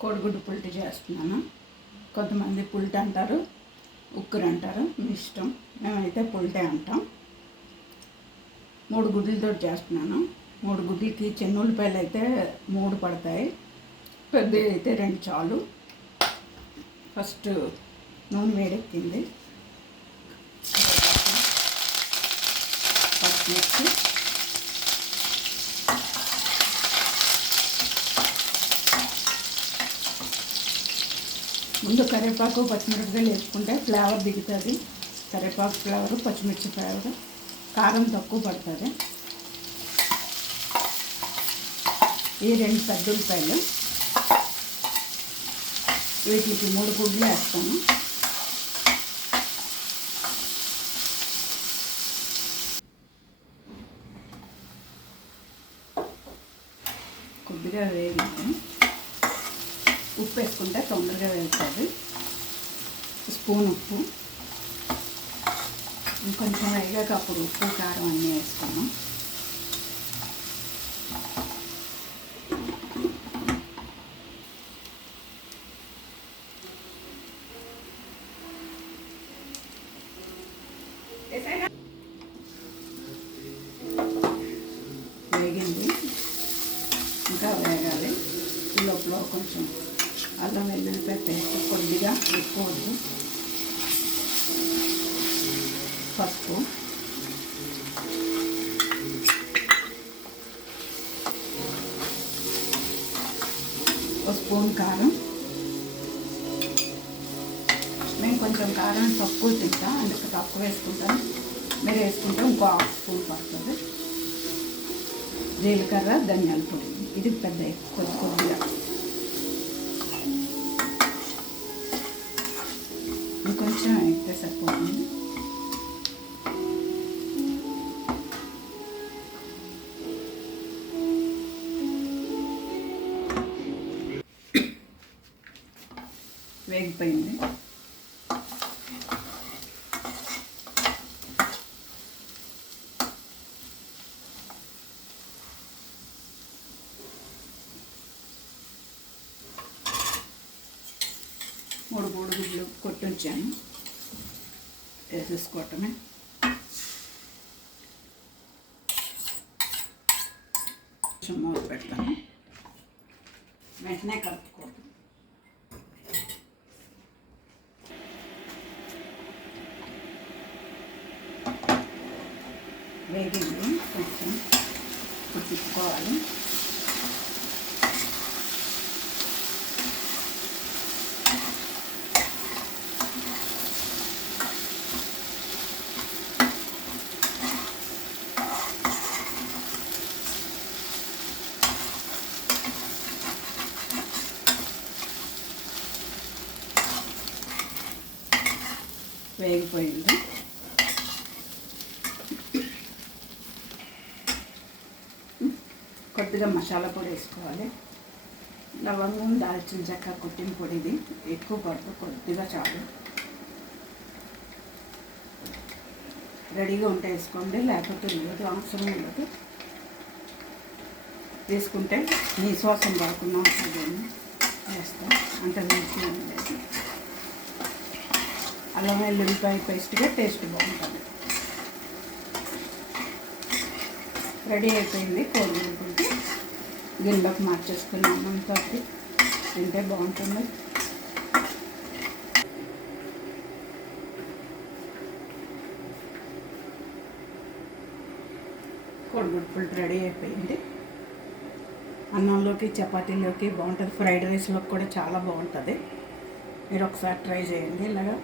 కోడిగుడ్డు పుల్టి చేస్తున్నాను. కొంతమంది పుల్టి అంటారు, ఉక్కురు అంటారు, మీ ఇష్టం. మేమైతే పుల్టే అంటాం. 3 గుడ్లతో చేస్తున్నాను. 3 గుడ్లకి చిన్న ఉల్లిపాయలు అయితే 3 పడతాయి, పెద్దవి అయితే 2 చాలు. ఫస్ట్ నూనె వేడెక్కింది, పచ్చిమిర్చి, ముందు కరివేపాకు పచ్చిమిరపకాయలు వేసుకుంటే ఫ్లేవర్ దిగుతుంది. కరివేపాకు ఫ్లేవరు, పచ్చిమిర్చి ఫ్లేవరు, కారం తక్కువ పడుతుంది. ఈ 2 పెద్ద ఉల్లిపాయలు, వీటికి 3 గుడ్లు వేస్తాను. కొద్దిగా వేగింది. ఉప్పు వేసుకుంటే తొందరగా వేస్తుంది. స్పూన్ ఉప్పు, ఇంకొంచెం వేగాక అప్పుడు ఉప్పు కారం అన్నీ వేసుకున్నాం. వేగింది, ఇంకా వేగాలి. ఈ లోపల కొంచెం అల్లం వెల్లుల్లిపాయ పేస్ట్ కొద్దిగా, ఎక్కువ వద్దు. పసుపు, ఒక స్పూన్ కారం. నేను కొంచెం కారం తక్కువ తింటా, అందుకు తక్కువ వేసుకుంటాను. మీరు వేసుకుంటే ఇంకో 1/2 స్పూన్ పడుతుంది. జీలకర్ర, ధనియాల పొడి, ఇది పెద్ద కొద్దిగా. ఇంకొంచెం అయితే సరిపోతుంది. వేగిపోయింది. మూడు గుడ్లు కొట్టించాను, వేసేసుకోవటమే. కొంచెం మూత పెడతాను, వెంటనే కలుపుకోవటం. వేగింది, కొంచెం తిప్పుకోవాలి. వేగిపోయింది. కొద్దిగా మసాలా పొడి వేసుకోవాలి. లవంగం, దాల్చిన చెక్క, కొట్టిన పొడిది ఎక్కువ పడుతుంది, కొద్దిగా చాలు. రెడీగా ఉంటే వేసుకోండి, లేకపోతే లేదు, అవసరం ఉండదు. వేసుకుంటే నీ శ్వాసం పడుకున్నా ఉంటుంది, వేస్తాం. అంటే మంచిగా ఉండేది. అల్లం వెల్లుల్లిపాయ పేస్ట్గా టేస్ట్ బాగుంటుంది. రెడీ అయిపోయింది. కోడిగుడ్డు గిన్నెలోకి మార్చేసుకుని అన్నంతో తింటే బాగుంటుంది. కోడిగుడ్డు పుల్టు రెడీ అయిపోయింది. అన్నంలోకి, చపాతీలోకి బాగుంటుంది. ఫ్రైడ్ రైస్లోకి కూడా చాలా బాగుంటుంది. మీరు ఒకసారి ట్రై చేయండి ఇలాగా.